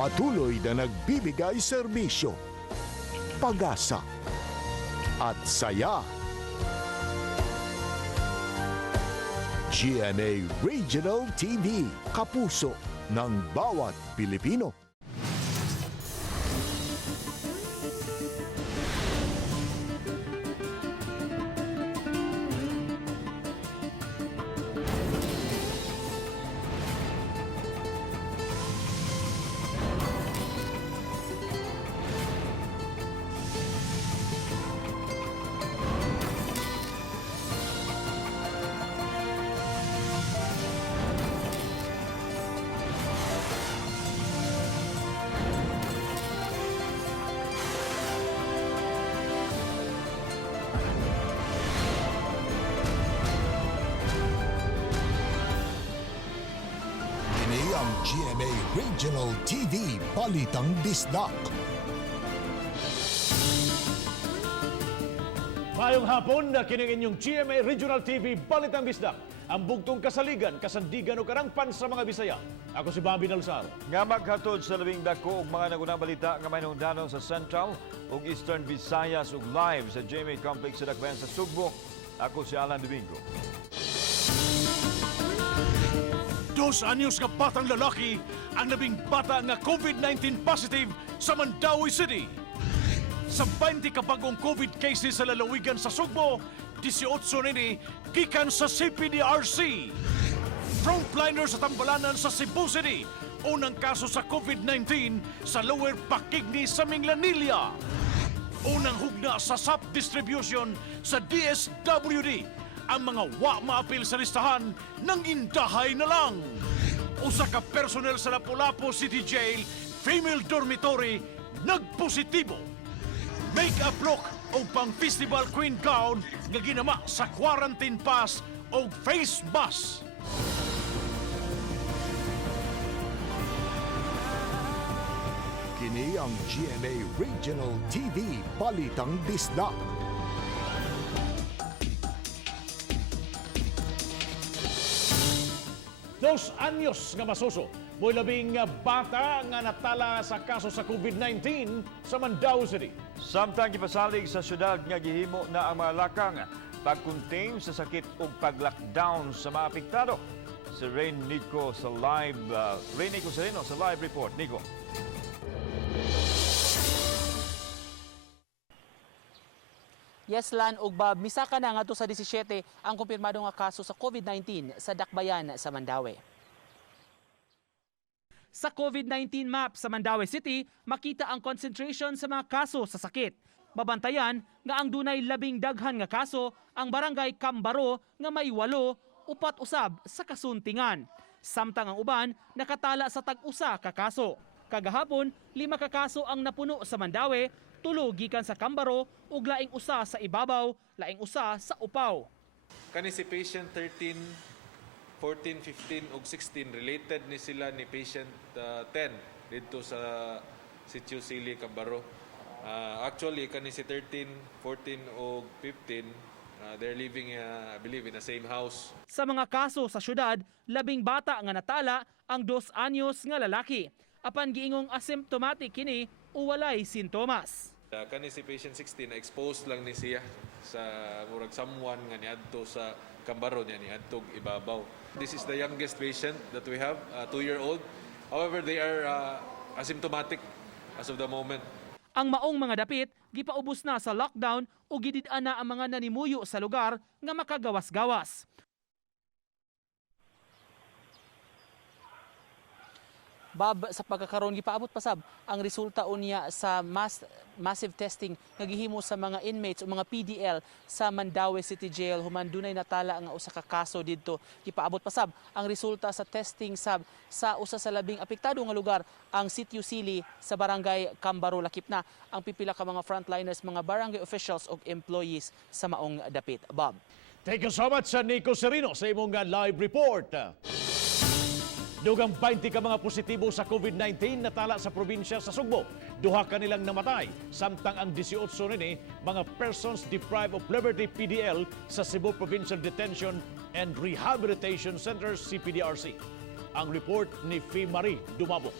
Patuloy na nagbibigay serbisyo, pag-asa at saya. GMA Regional TV, kapuso ng bawat Pilipino. Ang GMA Regional TV, Balitang Bisdak. Mayong hapon na kining inyong GMA Regional TV, Balitang Bisdak. Ang bugtong kasaligan, kasandigan o karangpan sa mga Bisaya. Ako si Bobby Nalsar. Nga maghatod sa labing dako ug mga nagunang balita nga may nungdanon sa Central ug Eastern Visayas ug live sa GMA Complex sa Dakbayan sa Sugbo. Ako si Alan Domingo. 2 anyos nga batang lalaki ang labing bata nga COVID-19 positive sa Mandawi City. Sa 20 kabagong COVID cases sa lalawigan sa Sugbo, 18 nini gikan sa CPDRC. Frontliner sa tambalanan sa Cebu City, unang kaso sa COVID-19 sa Lower Pakigni sa Minglanilla. Unang hugna sa SAP distribution sa DSWD. Ang mga wa maapil sa listahan ng indahay na lang. Usa ka personnel sa Lapu-Lapu City Jail, female dormitory, nagpositibo. Make-up look o pang-festival queen gown nga ginama sa quarantine pass o face mask. Kini ang GMA Regional TV, Balitang Bisdak. Dos anyos nga masuso, mo'y labing bata nga natala sa kaso sa COVID-19 sa Mandawi City. Samtang gipasalig sa syudad nga gihimo na ang mga lakang pag-contain sa sakit ug pag-lockdown sa mga apektado. Si Rain Nico sa live report. Nico. Yes, Lan ug Bob, misaka na nga to sa 17 ang kumpirmado nga kaso sa COVID-19 sa Dakbayan sa Mandawi. Sa COVID-19 map sa Mandawi City, makita ang concentration sa mga kaso sa sakit. Mabantayan nga ang dunay labing daghan nga kaso ang barangay Kambaro nga may 8, upat usab sa kasuntingan. Samtang ang uban nakatala sa tag-usa ka kaso. Kagahapon, 5 ka kaso ang napuno sa Mandawi, 3 gikan sa Kambaro ug laing usa sa ibabaw, laing usa sa upaw. Kani si patient 13, 14, 15 ug 16 related ni sila ni patient 10 dito sa Sitio Sili, Kambaro. Actually kani si 13, 14 ug 15 they're living I believe in the same house. Sa mga kaso sa syudad, labing bata nga natala ang 2 anyos nga lalaki. Apan giingong asymptomatic kini o walay sintomas. Kani si patient 16 exposed lang ni siya sa murag someone nga niadto sa Kambaro niya niadtog ibabaw. This is the youngest patient that we have, 2-year-old. However, they are asymptomatic as of the moment. Ang maong mga dapit gipaubos na sa lockdown o gidid-an na ang mga nanimuyo sa lugar nga makagawas-gawas. Bob, sa pagkakaroon gipaabot pasab ang resulta unya sa massive testing nga gihimo sa mga inmates o mga PDL sa Mandawi City Jail human dunay natala nga usa ka kaso didto. Gipaabot pasab ang resulta sa testing sa usa sa labing apektado nga lugar, ang Sitio Sili sa barangay Kambaro, lakip na ang pipila ka mga frontliners, mga barangay officials ug employees sa maong dapit. Bob. Thank you so much, Nico Serino, sa imong live report. Dugang 20 ka mga positibo sa COVID-19 natala sa probinsya sa Sugbo. Duha ka nilang namatay. Samtang ang 18 nini, mga persons deprived of liberty PDL sa Cebu Provincial Detention and Rehabilitation Center CPDRC. Ang report ni Fee Marie Dumabok.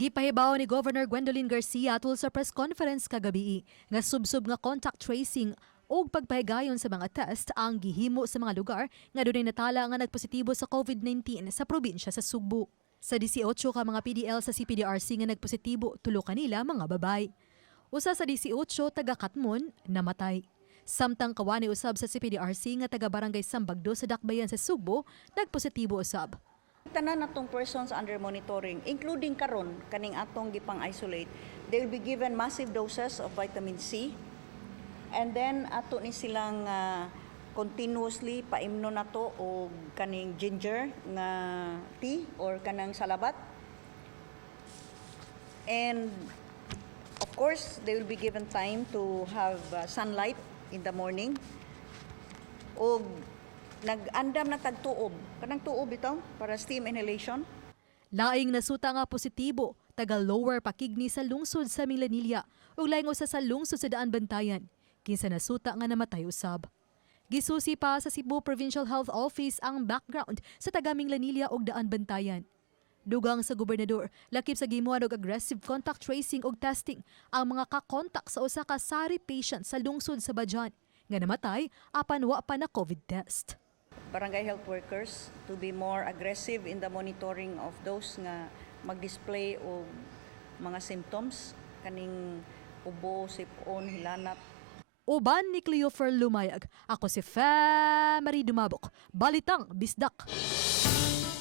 Gipahibaw ni Governor Gwendolyn Garcia atul sa press conference kagabi nga subsub nga contact tracing o pagpahigayon sa mga test ang gihimo sa mga lugar nga dunay natala nga nagpositibo sa COVID-19 sa probinsya sa Sugbo. Sa 18 ka mga PDL sa CPDRC nga nagpositibo, tulo kanila mga babay. Usa sa 18 taga Katmon namatay. Samtang kawani usab sa CPDRC nga taga Barangay Sambagdo sa Dakbayan sa Sugbo, nagpositibo usab. Tanan natong persons under monitoring, including karon kaning atong gipang isolate, they will be given massive doses of vitamin C. And then ato ni silang continuously paimno nato og kaning ginger nga tea or kanang salabat. And of course, they will be given time to have sunlight in the morning. Og nag-andam na tagtuob. Kanang tuob ito para steam inhalation. Laing nasuta nga positibo, taga Lower Pakigni sa lungsod sa Milanilla ug laing usa sa lungsod sa Daan Bantayan. Kinsa nasuta nga namatay usab. Gisusi pa sa Cebu Provincial Health Office ang background sa taga Milanilla ug Daan Bantayan. Dugang sa gobernador, lakip sa gimuan og aggressive contact tracing ug testing ang mga kakontak sa usa ka sari patient sa lungsod sa Bajan nga namatay apan wa pa na COVID test. Barangay health workers to be more aggressive in the monitoring of those nga mag-display og mga symptoms kaning ubo, sipon, hilanat. Uban ni Cleofer Lumayag, ako si Marie Dumabok, Balitang Bisdak.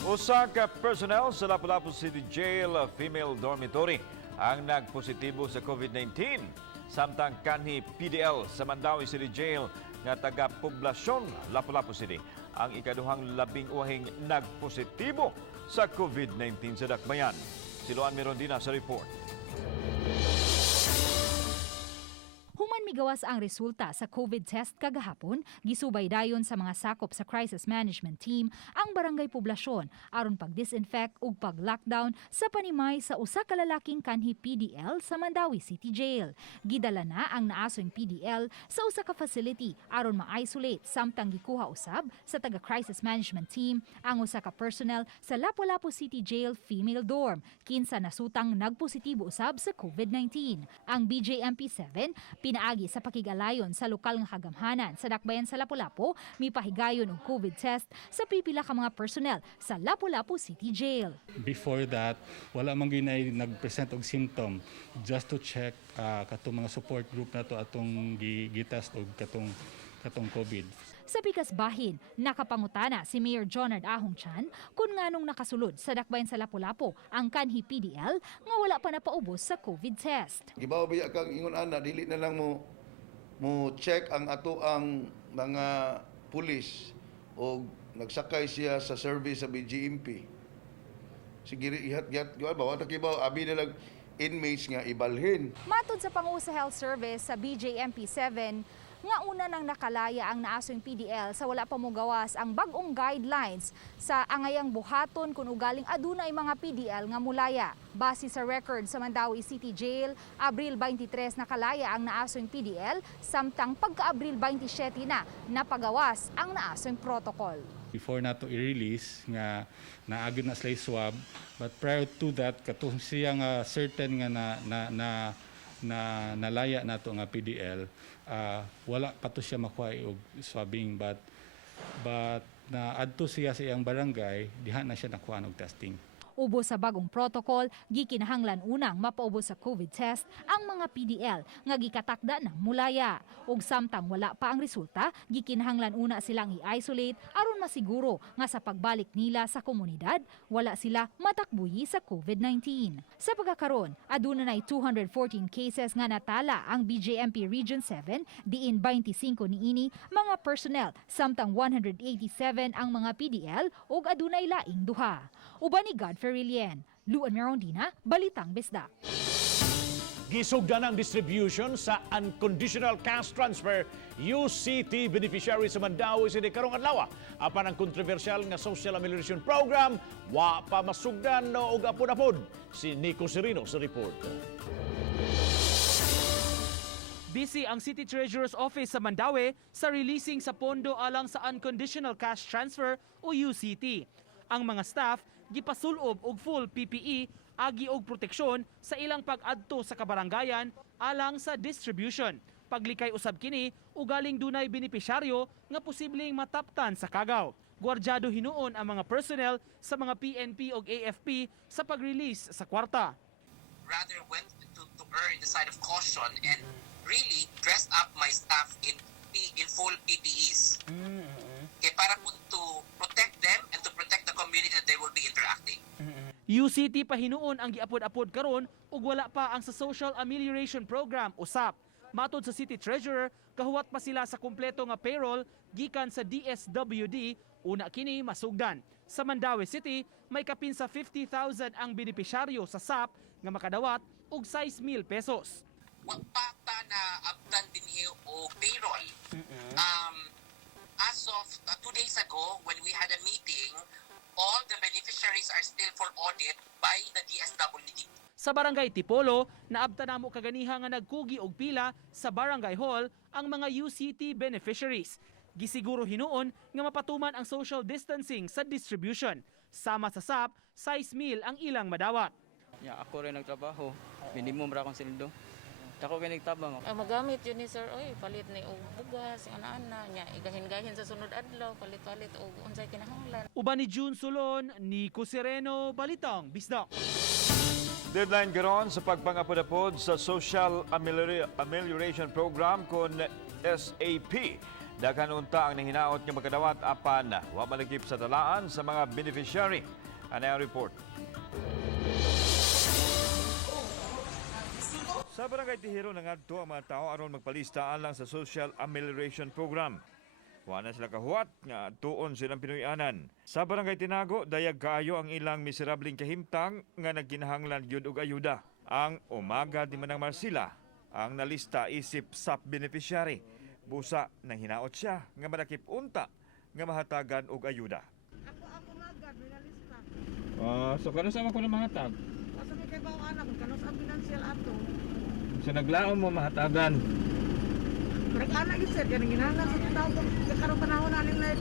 Usa ka personnel sa Lapu-Lapu City Jail female dormitory ang nagpositibo sa COVID-19. Samtang kanhi PDL sa Mandawi City Jail nga taga-poblasyon Lapu-Lapu City ang ikaduhang labing uhing nagpositibo sa COVID-19 sa Dakbayan. Siloan Mirondina sa report. Human migawas ang resulta sa COVID test kagahapon, gisubay dayon sa mga sakop sa crisis management team ang barangay poblasyon aron pag-disinfect ug pag-lockdown sa panimay sa usa ka lalaking kanhi PDL sa Mandawi City Jail. Gidala na ang naasoing PDL sa usa ka facility aron ma-isolate samtang gikuha usab sa taga-crisis management team ang usa ka personnel sa Lapu-Lapu City Jail female dorm kinsa nasutang nagpositibo usab sa COVID-19. Ang BJMP-7 pinaagi sa pakigalayon sa lokal nga kagamhanan sa Dakbayan sa Lapu-Lapu, mipahigayon og COVID test sa pipila ka mga personnel sa Lapu-Lapu City Jail. Before that, wala man ginay nag-present og symptom just to check katong mga support group nato atong gi-test og katong COVID. Sa pikas bahin, nakapangutana si Mayor Jonard Ahong Chan kung nganong nakasulod sa Dakbayan sa Lapu-Lapu ang kanhi PDL nga wala pa napaubos sa COVID test. Gibaw biya kang ingon ana dili na lang mo check ang ato ang mga pulis o nagsakay siya sa service sa BGMP. Sige ihat-yat bawa ta kibaw abi na lang inmates nga ibalhin. Matod sa panguho sa Health Service sa BJMP-7, nga una nang nakalaya ang naasoing PDL sa wala pa mogawas ang bag-ong guidelines sa angayang buhaton kung ugaling adunay mga PDL nga mulaya. Base sa record sa Mandawi City Jail, Abril 23 nakalaya ang naasoing PDL, samtang pagka-Abril 27 na napagawas ang naasoing protocol. Before nato i-release nga naagid na sila swab, but prior to that katong siya nga certain nga na nalaya nato nga PDL, wala pa to siya makuha og swabbing but na adto siya sa iyang barangay diha na siya nakuha og testing. Ubos sa bagong protocol, gikinahanglan unang mapaubos sa COVID test ang mga PDL nga gikatakda ng mulaya. Ug samtang wala pa ang resulta, gikinahanglan una silang i-isolate aron masiguro nga sa pagbalik nila sa komunidad, wala sila matakbuyi sa COVID-19. Sa pagkakaroon, aduna nay 214 cases nga natala ang BJMP Region 7, diin 25 niini mga personnel, samtang 187 ang mga PDL ug adunay laing duha. Uban ni Godfrey Luan Mirondina, Balitang Bisdak. Gisugdan ang distribution sa unconditional cash transfer UCT beneficiary sa Mandawi City karong adlawa. Apan ang kontrobersyal nga social amelioration program wa pa masugdan og apod-apod. Si Nico Serino sa report. Busy ang City Treasurer's Office sa Mandawi sa releasing sa pondo alang sa unconditional cash transfer o UCT. Ang mga staff gipasulob og full PPE agi og proteksyon sa ilang pag-adto sa kabarangayan alang sa distribution. Paglikay usab kini ugaling dunay benepisyaryo nga posibleng mataptan sa kagaw. Gwardyado hinuon ang mga personnel sa mga PNP ug AFP sa pag-release sa kwarta. Rather went to err in the side of caution and really dressed up my staff in full PPEs. Okay, para po to protect them and to protect the community that they will be interacting. UCT pa hinuon ang giapod-apod karon ug wala pa ang sa Social Amelioration Program usap. Matod sa City Treasurer, kahuwat pa sila sa kumpleto nga payroll gikan sa DSWD, una kini masugdan. Sa Mandaue City, may kapin sa 50,000 ang benepisyaryo sa SAP nga makadawat og 6,000 pesos. Wagpata na abdan din o payroll. As of 2 days ago, when we had a meeting, all the beneficiaries are still for audit by the DSWD. Sa Barangay Tipolo, naabta namo kaganiha nga nagkugi og pila sa Barangay Hall ang mga UCT beneficiaries. Gisiguro hinuon nga mapatuman ang social distancing sa distribution. Sama sa SAP, 6,000 ang ilang madawat. Ako rin nagtrabaho, minimum ra akong sildo. Ako kay nagtabang. Magamit yun ni sir, oy, palit ni og bugas, ana nya igahin-gahin sa sunod adlaw, palit-palit og unsay kinahanglan. Uban ni June Sulon, Nico Sereno, Balitang Bisdak. Deadline karon sa pagpangapod-apod sa Social Amelioration Program kon SAP. Daghan unta ang nahinaot nga makadawat apan wa malagip sa talaan sa mga beneficiary. Ania report. Sa Barangay Tihero nangadto ang mga tao aron magpalista alang sa Social Amelioration Program. Wa na sila kahuwat nga tuon silang Pinoyanan. Sa Barangay Tinago, dayag kaayo ang ilang miserabling kahimtang nga nagkinahanglan gyud og ayuda. Ang umaga di Manang Marsila ang nalista isip SAP beneficiary. Busa nang hinaot siya nga madakip unta nga mahatagan og ayuda. Ako magad nalista. So kano sa ako na mahatag? Asa may kay bawo anak kano sa financial ato. So naglaom mo mahatagan. Nag-ana gyud sir kaning ginahanglan sa tawo karong panahon ani na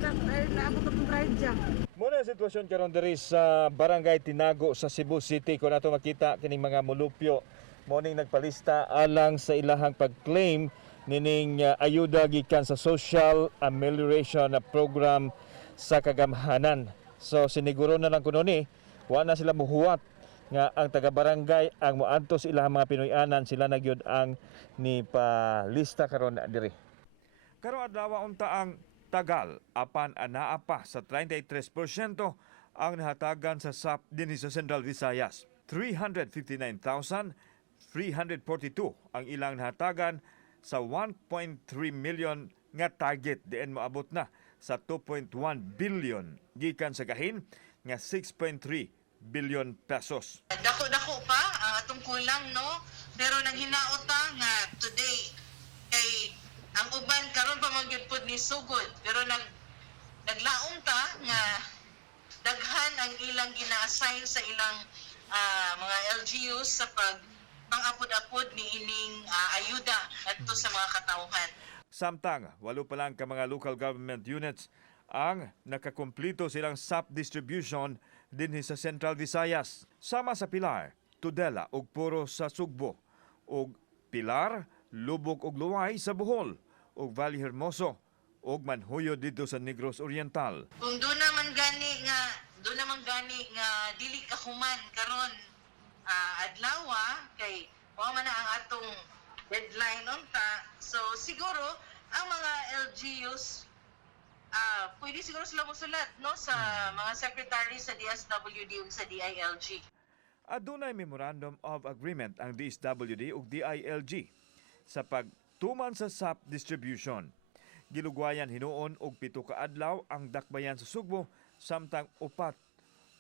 abot og drive jam. Muna ang sitwasyon karon diri sa Barangay Tinago sa Cebu City kung ato makita kining mga mulupyo mo ning nagpalista alang sa ilahang pag-claim nining ayuda gikan sa Social Amelioration Program sa kagamhanan. So siniguro na lang kuno ni wa na sila muhuwat nga ang taga-barangay ang moadto sa ilahang mga Pinoyanan sila na gyud ang ni palista karon diri. Karong adlaw unta ang tagal apan anaa pa sa 33% ang nahatagan sa SAP dinhi sa Central Visayas. 359,342 ang ilang nahatagan sa 1.3 million nga target diin moabot na sa 2.1 billion gikan sa gahin nga 6.3 billion pesos. Dako pa atong kulang no, pero nang hinaot ta nga today kay ang uban karon pa magyud pud ni sugod, pero naglaom ta nga daghan ang ilang gina-assign sa ilang mga LGUs sa pang-apod-apod ni ining ayuda adto sa mga katawhan. Samtang walo pa lang ka mga local government units ang nakakumpleto silang SAP distribution dinhi sa Central Visayas. Sama sa Pilar, Tudela ug Puro sa Sugbo, ug Pilar, Lubog ug Luway sa Bohol, ug Valle Hermoso, ug Manhuyo dito sa Negros Oriental. Kung do naman gani nga dili ka human karon adlawa kay wa man na ang atong deadline unta. So siguro ang mga LGUs pwede siguro sila musulat no sa mga secretary sa DSWD ug sa DILG. Adunay Memorandum of Agreement ang DSWD ug DILG sa pagtuman sa SAP distribution. Gilugwayan hinuon og 7 ka adlaw ang dakbayan sa Sugbo samtang 4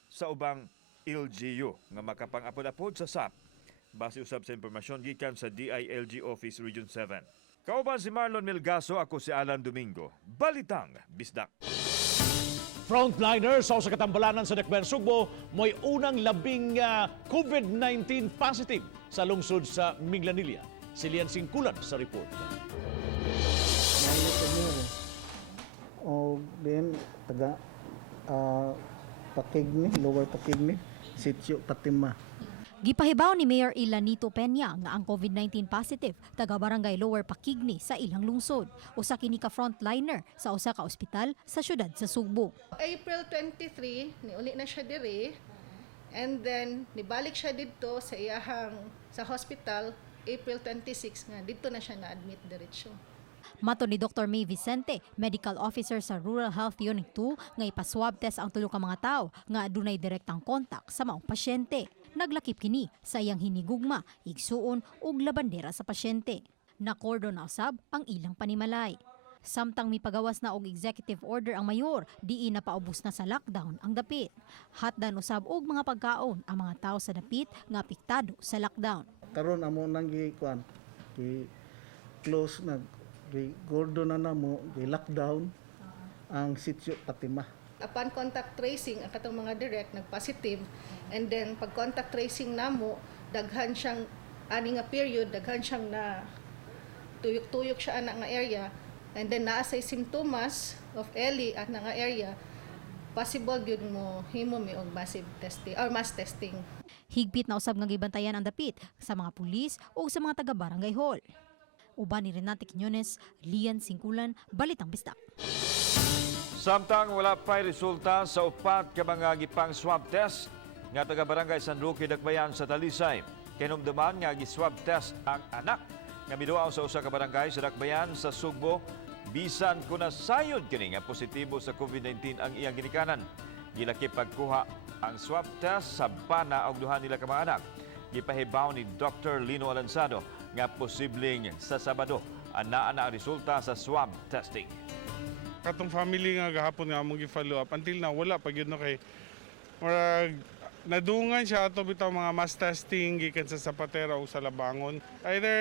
sa ubang LGU nga makapang-apod-apod sa SAP. Base usab sa impormasyon gikan sa DILG Office Region 7. Kauban si Marlon Melgaso, ako si Alan Domingo. Balitang Bisdak. Frontliners sa katambalanan sa Dakbayan Sugbo mo'y unang labing COVID-19 positive sa lungsod sa Minglanilla. Si Lian Singkulan sa report. O din taga Pakigni, Lower Pakigni, Sitio Patima. Gipahibaw ni Mayor Ilanito Peña nga ang COVID-19 positive taga barangay Lower Pakigni sa ilang lungsod. Usa kini ka frontliner sa usa ka ospital sa syudad sa Sugbo. April 23 niuli na siya diri, and then nibalik siya dito sa iyahang sa hospital April 26 nga dito na siya na-admit diretso. Mato ni Dr. May Vicente, medical officer sa Rural Health Unit 2, nga ipaswab test ang tulo ka mga tao nga adunay direktang kontak sa maong pasyente. Naglakip kini sa iyang hinigugma, igsuon ug labandera sa pasyente. Nakordon na usab ang ilang panimalay. Samtang mipagawas na og executive order ang mayor, diin na paubos na sa lockdown ang dapit. Hatdan usab og mga pagkaon ang mga tao sa dapit nga apektado sa lockdown. Karon amo nang gikuan, close na gordo na namo, lockdown ang Sitio Patima. Upon contact tracing, ang katong mga direct nag-positive, and then pag contact tracing namo, daghan siyang ani nga period, daghan siyang na tuyok-tuyok siya ana nga area, and then naa say symptoms of early at nga area, possible gyud mo himo mi og massive testing or mass testing. Higpit na usab nga gibantayan ang dapit sa mga pulis o sa mga taga-barangay hall. Uban ni Renate Quiñones, Lian Singkulan, Balitang Bisdak. Samtang wala pa'y resulta sa upat ka mga gipang swab test nga taga-barangay San Roque Dakbayan sa Talisay. Kinumduman nga gi-swab test ang anak nga miduaw sa usa ka barangay sa Dakbayan sa Sugbo, bisan kuna sayod kini nga positibo sa COVID-19 ang iyang ginikanan. Gilakip pagkuha ang swab test sa bana og duha nila ka mga anak. Gipahibaw ni Dr. Lino Alansado nga posibleng sa Sabado anaa na ang resulta sa swab testing. Katong family nga gahapon nga among gi-follow up until now wala pa gyud no kay nadungan siya ato bitaw mga mass testing gikan sa Zapatera o sa Labangon. Either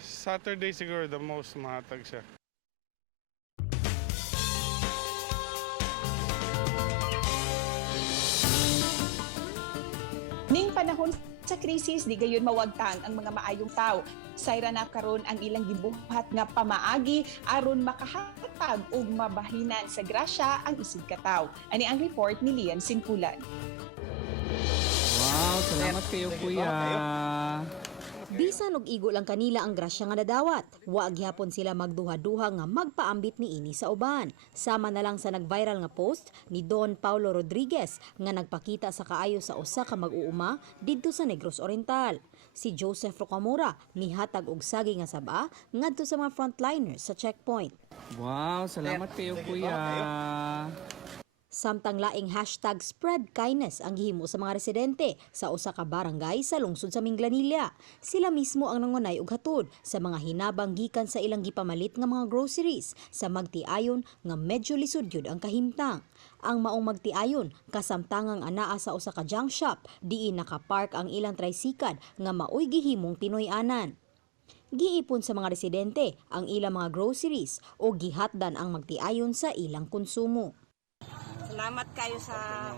Saturday siguro the most mahatag siya. Ning panahon sa krisis, di gayon mawagtang ang mga maayong tao. Sayra na karon ang ilang gibuhat nga pamaagi aron makahatag og mabahinan sa grasya ang isig ka tawo. Ani ang report ni Lian Singkulan. Wow, salamat kayo kuya. Bisan og igo lang kanila ang grasya nga nadawat, wa gyapon sila magduha-duha nga magpaambit ni ini sa uban. Sama na lang sa nag-viral nga post ni Don Paulo Rodriguez nga nagpakita sa kaayo sa usa ka mag-uuma didto sa Negros Oriental. Si Joseph Rocamora mihatag og sagi nga saba ngadto sa mga frontliners sa checkpoint. Wow, salamat kayo kuya. Samtang laing hashtag spread kindness ang gihimo sa mga residente sa usa ka barangay sa lungsod sa Minglanilla. Sila mismo ang nangunay og hatod sa mga hinabang gikan sa ilang gipamalit nga mga groceries sa magtiayon nga medyo lisod gyud ang kahimtang. Ang maong magtiayon kasamtangang anaa sa usa ka junk shop diin nakapark ang ilang tricycle nga maoy gihimong Pinoy-anan. Giipon sa mga residente ang ilang mga groceries o gihatdan ang magtiayon sa ilang konsumo. Salamat kayo sa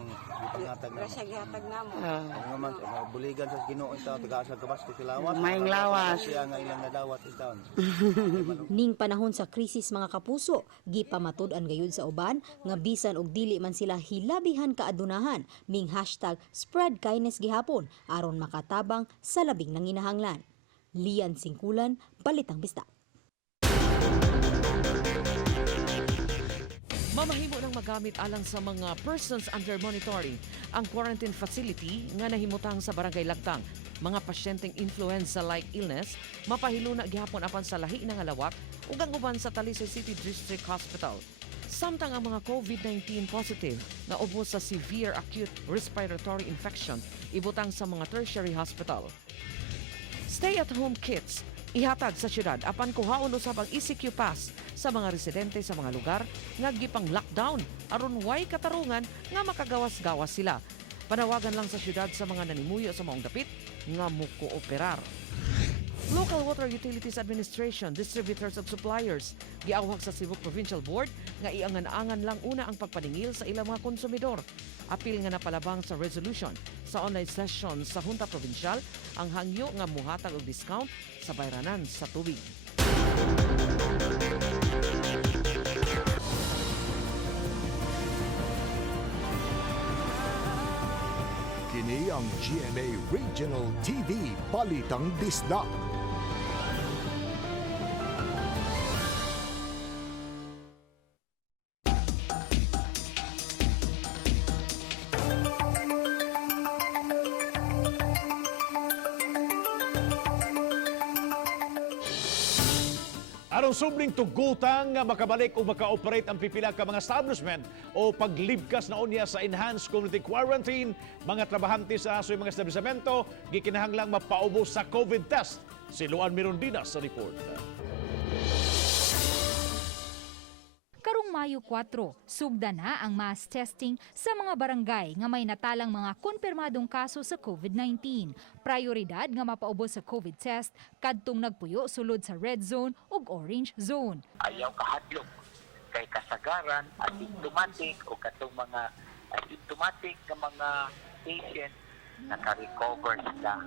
grasya gihatag namo. Naman buligan sa Ginoo itaw taga-asa gabas ko salamat. Maing lawas. Siya nga ilang nadawat itaw. Ning panahon sa krisis mga kapuso, gipamatud-an gayud sa uban nga bisan og dili man sila hilabihan kaadunahan ming hashtag spread kindness gihapon aron makatabang sa labing nanginahanglan. Lian Singkulan, Balitang Bisdak. Mamahimo nang magamit alang sa mga persons under monitoring ang quarantine facility nga nahimutang sa Barangay Lagtang. Mga pasyenteng influenza-like illness mapahiluna gihapon apan sa lahi nga lawak ug ang uban sa Talisay City District Hospital. Samtang ang mga COVID-19 positive nga ubos sa severe acute respiratory infection ibutang sa mga tertiary hospital. Stay-at-home kits ihatag sa syudad apan kuhaon usab ang ECQ pass sa mga residente sa mga lugar nga gipang lockdown aron way katarungan nga makagawas-gawas sila. Panawagan lang sa syudad sa mga nanimuyo sa maong dapit nga mukooperar. Local Water Utilities Administration, distributors of suppliers, giawhag sa Cebu Provincial Board nga iangan-angan lang una ang pagpaningil sa ilang mga konsumidor. Apil nga napalabang sa resolution sa online session sa Junta Provincial ang hangyo nga muhatag og discount sa bayranan sa tubig. Kini ang GMA Regional TV Balitang Bisdak. Aron subling tugutan nga makabalik o maka-operate ang pipila ka mga establishment o paglibkas na unya sa enhanced community quarantine, mga trabahante sa asoy mga establishmento gikinahanglang mapaubos sa COVID test. Si Luan Mirondina sa report. Karong Mayo 4, sugda na ang mass testing sa mga barangay nga may natalang mga konfirmadong kaso sa COVID-19. Prioridad nga mapaubos sa COVID test kadtong nagpuyo sulod sa red zone ug orange zone. Ayaw kahadlok kay kasagaran, asymptomatic o katong mga asymptomatic nga mga patient naka-recover sila.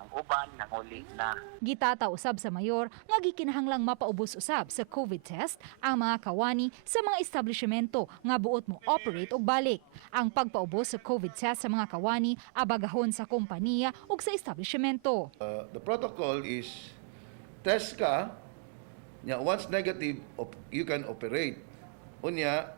Ang uban nanguli na. Gitata usab sa mayor nga gikinahanglang mapaubos usab sa COVID test ang mga kawani sa mga establishmento nga buot mo operate og balik. Ang pagpaubos sa COVID test sa mga kawani abagahon sa kompanya ug sa establishmento. The protocol is test ka, once negative, you can operate. Unya,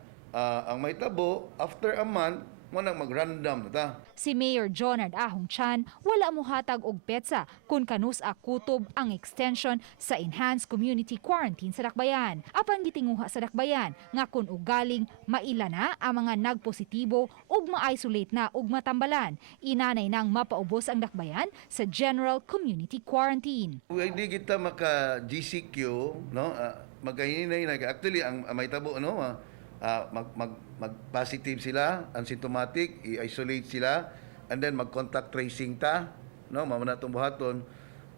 ang may tabo, after a month, mo nang mag-random na ta. Si Mayor Jonard Ahong Chan wala mo hatag og petsa kung kanus-a kutob ang extension sa enhanced community quarantine sa Dakbayan. Apan gitinguha sa Dakbayan nga kung ugaling maila na ang mga nagpositibo ug ma-isolate na ug matambalan, inanay nang mapaubos ang Dakbayan sa general community quarantine. Hindi kita maka-GCQ, no? Magkahinay na actually ang may tabo, no? Mag-positive sila, asymptomatic, i-isolate sila, and then mag-contact tracing ta, no, mamana itong buhaton.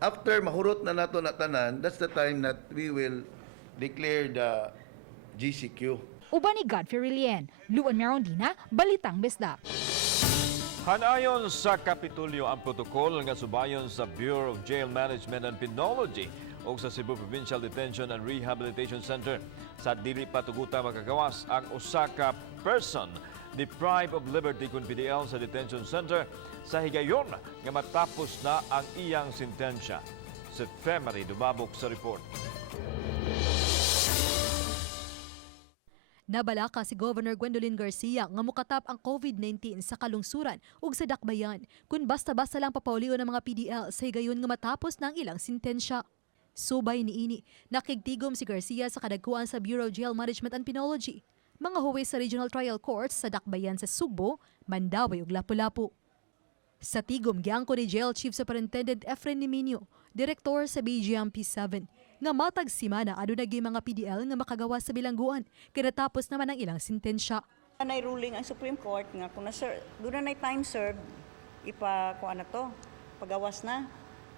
After mahurot na nato na tanan, that's the time that we will declare the GCQ. Uban ni Godfrey Rilien, Luan Mirondina, Balitang Bisdak. Hanayon sa Kapitolyo ang protokol nga subayon sa Bureau of Jail Management and Penology o sa Cebu Provincial Detention and Rehabilitation Center. Sa dili patuguta makagawas ang usa ka person deprived of liberty kun PDL sa detention center sa higayon nga matapos na ang iyang sentensya. Si Femery dumabok sa report. Nabalaka si Governor Gwendolyn Garcia nga mukatap ang COVID-19 sa kalungsuran ug sa Dakbayan kung basta-basta lang papaulion ng mga PDL sa higayon nga matapos ng ilang sentensya. Subay niini, nakigtigom si Garcia sa kadagkuan sa Bureau of Jail Management and Penology, mga huwes sa Regional Trial Courts sa Dakbayan sa Sugbo, Mandawi ug Lapu-Lapu. Sa tigom giangko ni Jail Chief Superintendent Efren Niminio, Direktor sa BGMP 7, nga matag simana adunay mga PDL nga makagawas sa bilangguan kinatapos naman ang ilang sentensya. Nay ruling ang Supreme Court nga kung doon na time served kuan na to, pagawas na.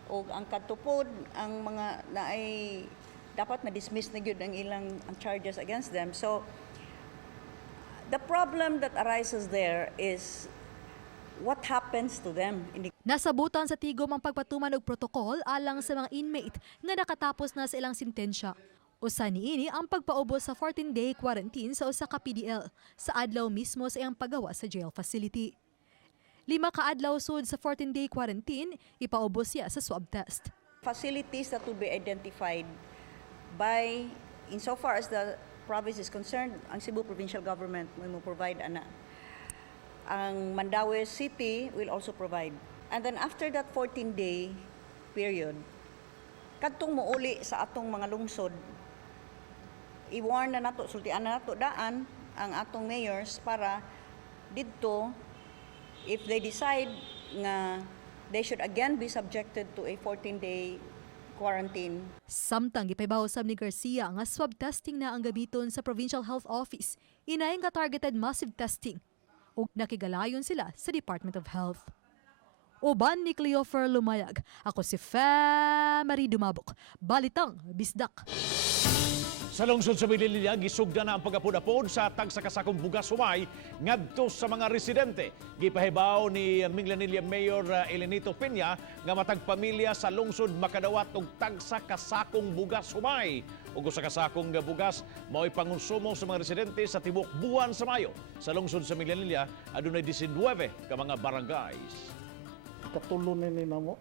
O ang katupod, ang mga na ay dapat na-dismiss na yun ang ilang charges against them. So, the problem that arises there is what happens to them. Nasabutan sa tigom ang pagpatuman og protokol alang sa mga inmate nga nakatapos na sa ilang sentensya. Usa niini ang pagpaubos sa 14-day quarantine sa usa ka PDL sa adlaw mismo sa iyang paggawa sa jail facility. 5 ka adlaw sud sa 14-day quarantine, ipaubos siya sa swab test. Facilities that will be identified by, insofar as the province is concerned, ang Cebu Provincial Government will provide ana. Ang Mandawi City will also provide. And then after that 14-day period, kadtong muuli sa atong mga lungsod, i-warn na nato, sultian na nato daan ang atong mayors para didto, if they decide nga they should again be subjected to a 14-day quarantine. Samtang gipaybaw sab ni Garcia nga swab testing na ang gamiton sa Provincial Health Office, inay nga targeted massive testing ug nakigalayon sila sa Department of Health. Uban ni Cleofer Lumayag, ako si Femery Dumabok, Balitang Bisdak. Sa lungsod sa Mililya, gisugda na ang pagapod-apod sa tagsakasakong bugas humay ngadto sa mga residente. Gipahibaw ni Minglanilla Mayor Elenito Peña nga matag pamilya sa lungsod makadawat og tagsakasakong bugas humay. Ug sa kasakong bugas mao'y pangonsumo sa mga residente sa tibuok buwan sa Mayo. Sa lungsod sa Mililya, adunay 19 ka mga barangays. Katulon ni namo.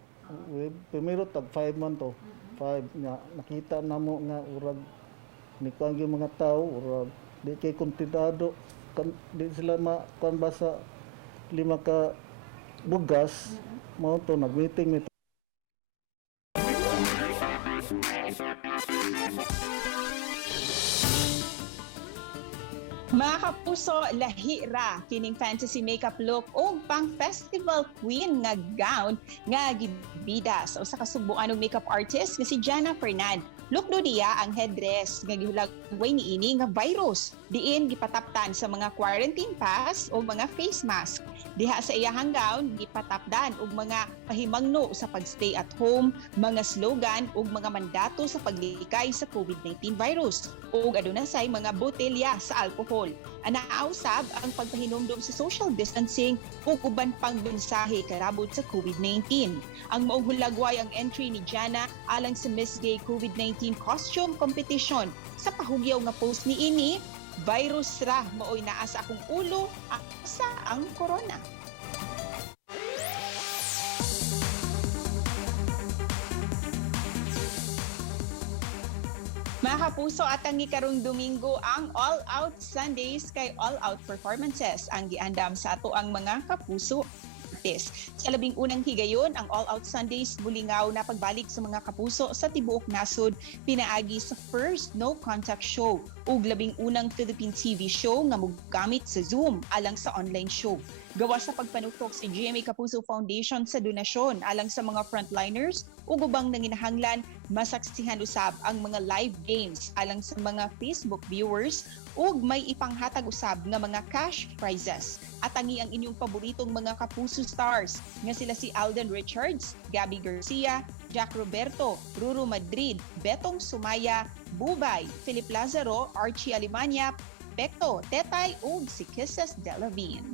Primero tag 5 man to. 5 nga nakita namo nga urag ni kangi mga tao urag di kay kontentado di sila makuan ba sa 5 ka bugas mao to nag-meeting. Mga kapuso, lahira kining fantasy makeup look o pang festival queen nga gown nga gibida sa usa ka subuan og makeup artist nga si Jana Fernand. Look do diya ang headdress nga gihulagway niini nga virus. Diin gipataptan sa mga quarantine pass o mga face mask. Diha sa iyahang gown gipatapdan og mga pahimangno sa pagstay at home, mga slogan ug mga mandato sa paglikay sa COVID-19 virus. Ug aduna say mga botelya sa alcohol. Anaa usab ang pagpahinumdom sa social distancing ug uban pang mensahe karabot sa COVID-19. Ang maong hulagway ang entry ni Jana alang sa Miss Gay COVID-19 costume competition. Sa pahugyaw nga post ni ini, virus ra maoy naa sa akong ulo, asa ang corona. Mga kapuso, at ang karong Domingo ang All Out Sundays kay All Out Performances ang giandam sa ato ang mga kapuso. Sa labing unang higayon, ang All Out Sundays bulingaw na pagbalik sa mga kapuso sa tibuok nasod pinaagi sa first no contact show ug labing unang Philippine TV show nga mogamit sa Zoom alang sa online show. Gawa sa pagpanutok si GMA Kapuso Foundation sa donasyon alang sa mga frontliners ug ubang nanginahanglan, masaksihan usab ang mga live games alang sa mga Facebook viewers ug may ipanghatag usab nga mga cash prizes. At tangi ang inyong paboritong mga Kapuso stars nga sila si Alden Richards, Gabby Garcia, Jack Roberto, Ruru Madrid, Betong Sumaya, Bubay, Philip Lazaro, Archie Alimanya, Pekto, Tetay ug si Kisses Delavine.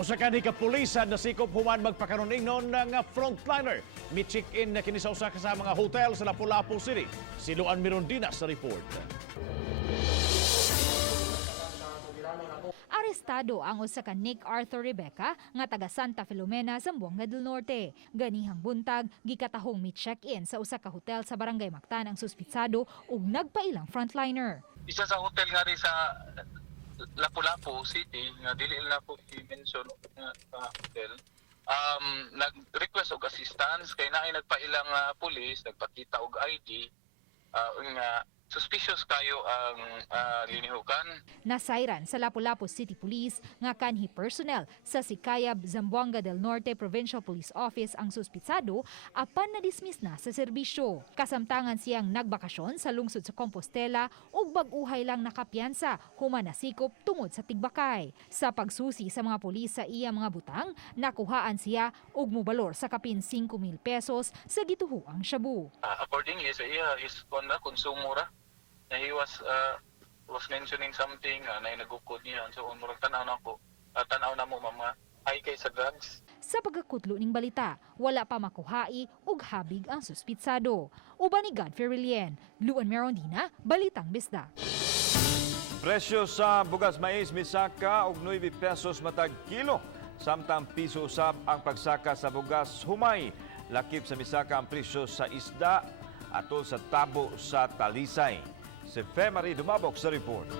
O sa kanhi kapulisan nasikop human magpakaroon ingnon ng frontliner. Mi-check-in na kini sa usa ka sa mga hotel sa Lapu-Lapu City. Si Luan Mirondina sa report. Arestado ang usa ka Nick Arthur Rebecca nga taga Santa Filomena, Zamboanga del Norte. Ganihang buntag gikatahong mi-check-in sa usa ka hotel sa Barangay Mactan ang suspitsado ug nagpailang frontliner. Isa sa hotel nga rin sa Lapu-Lapu City nga dili na po i-mention nga hotel. Nag-request og assistance kay naay nagpailang pulis, nagpakita og ID nga suspicious kayo ang linihukan. Nasayran sa Lapu-Lapu City Police nga kanhi personnel sa Sikayab, Zamboanga del Norte Provincial Police Office ang suspitsado apan na-dismiss na sa serbisyo. Kasamtangan siyang nagbakasyon sa lungsod sa Compostela ug bag-uhay lang nakapiyansa human nasikop tungod sa tigbakay. Sa pagsusi sa mga pulis sa iya mga butang, nakuhaan siya og mobalor sa kapin 5,000 pesos sa gituhuang shabu. Accordingly sa iya is konsumo ra. He was mentioning something na nagukod niya. So, murag tanaw na mo mga ay kay sa drugs. Sa pagkakutlo ning balita, wala pa makuhai ug habig ang suspitsado. Uban ni Godfrey Rilien, Luan Mirondina, Balitang Bisdak. Presyo sa bugas mais misaka og 9 pesos matag kilo. Samtang piso usab ang pagsaka sa bugas humay. Lakip sa misaka ang presyo sa isda atol sa tabo sa talisay. Si Femari dumabok sa report.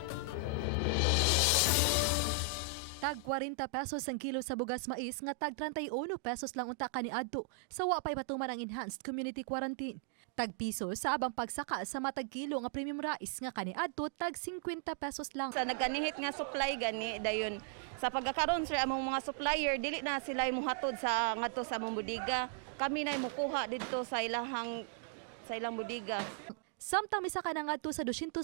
Tag 40 pesos ang kilo sa bugas mais nga tag 31 pesos lang unta kaniadto sa wa pay patuman ang enhanced community quarantine. Tag piso sa abang pagsaka sa matag kilo nga premium rice nga kaniadto tag 50 pesos lang. Sa naganihit nga supply gani dayon sa pagkakaroon sa among mga supplier dili na sila mohatod sa ngadto sa among bodega. Kami na mukuha didto sa ilang bodega. Samtang misa ka na ngadto sa 240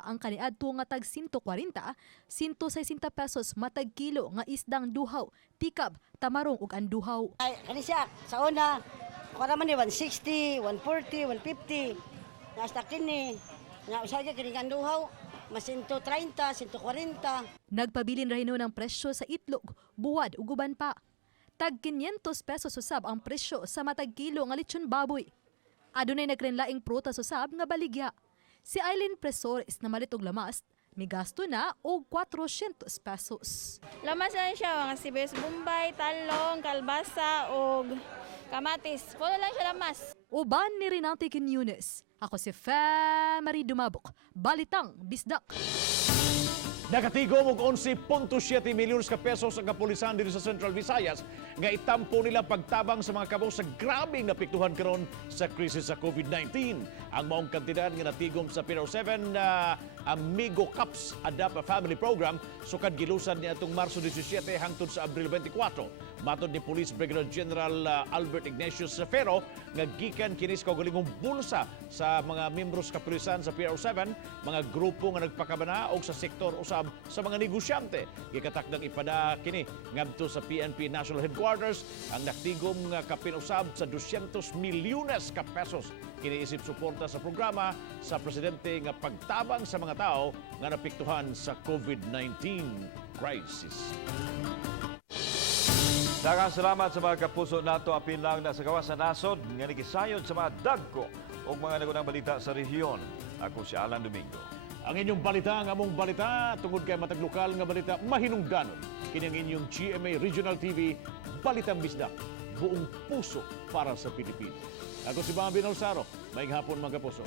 ang kaniadto nga tag 140, 160 pesos matag kilo nga isdang duhaw, tikab, tamarong ug anduhaw. Ay, kani siya, sa una, para man ni 160, 140, 150. Nasta kini, nga usaga kini anduhaw, mas 130, 140. Nagpabilin rahino ng presyo sa itlog, buwad ug uban pa. Tag 500 pesos usab ang presyo sa matag kilo nga lechon baboy. Adunay nagrenlaing prutas usab nga baligya. Si Eileen Presores na malit og lamas, may gasto na og 400 pesos. Lamas na siya, mga sibuyas bombay, talong, kalbasa, og kamatis. Puno lang siya lamas. Uban ni Renate Quiñones. Ako si Marie Dumabok, Balitang Bisdak. Nakatigom og 11.7 milyon ka pesos ang kapulisan dito sa Central Visayas nga itampo nila pagtabang sa mga kabo sa grabing napiktuhan karon sa krisis sa COVID-19. Ang maong kantidad nga natigom sa Pilar 7 Amigo Cups Adapt a Family Program sukad gilusan ni atong Marso 17 hangtod sa Abril 24. Matod ni Police Brigadier General Albert Ignatius Ferro nga gikan kinis kaugalingong bulsa sa mga membros kapulisan sa Pilar 7, mga grupo nga nagpakabana og sa sektor usab sa mga negosyante. Gikatakdang ipada kini ngadto sa PNP National Headquarters ang naktigom nga kapinusab sa 200 milyones ka pesos kiniisip suporta sa programa sa presidente nga pagtabang sa mga tao nga napiktuhan sa COVID-19 crisis. Daghang salamat sa mga kapuso nato apil lang na sa gawas sa nasod nga nigisayod sa mga dagkung o mga nagunang balita sa rehiyon. Ako si Alan Domingo. Ang inyong balita, ang among balita, tungod kay matag lokal nga balita, mahinungdanon. Kini ang inyong GMA Regional TV, Balitang Bisdak, buong puso para sa Pilipinas. Ako si Bambino Alsaro, maayong hapon mga kapuso.